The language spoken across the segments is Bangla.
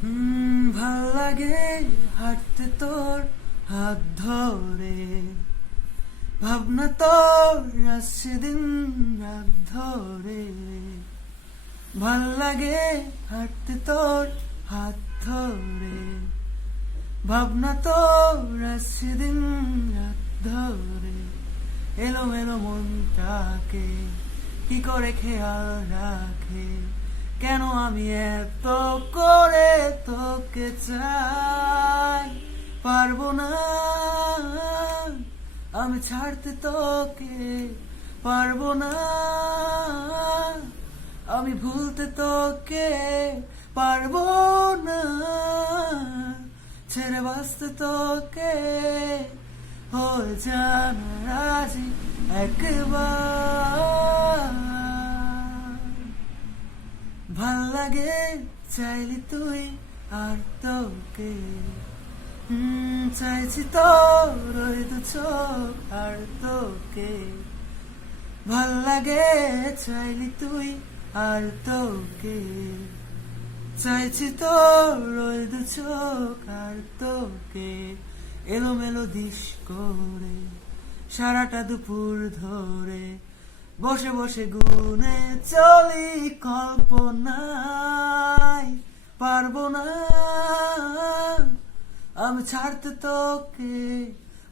ভাল লাগে হাঁটতে তোর হাত ধরে, ভাবনা তোর আসছে দিন রাত ধরে। ভাল লাগে হাঁটতে তোর হাত ধরে, ভাবনা তোর আসছে দিন রাত ধরে। এলোমেলো মনটাকে কি করে খেয়াল রাখে, কেন আমি এত করে তোকে চাই। পারবো না আমি ছাড়তে তোকে, পারবো না আমি ভুলতে তোকে, পারবো না ছেড়ে বাঁচতে তোকে। হয়ে যান রাজি একবার। ভাল লাগে চাইলি তুই আর তোকে, চাইছি তোর ওই দু চোখ আর তোকে। ভাল লাগে চাইলি তুই আর তোকে, চাইছি তোর ওই দু চোখ আর তোকে। এলোমেলো দিশ করে সারাটা দুপুর ধরে বসে বসে গুনে চলি কল্পনায়। পারবো না আমি ছাড়তে তোকে,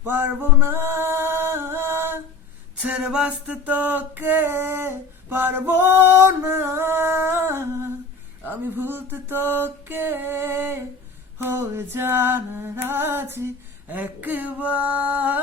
পারবো না ছেড়ে বাঁচতে তোকে, পারবো না আমি ভুলতে তোকে। হয়ে যান রাজি একবার।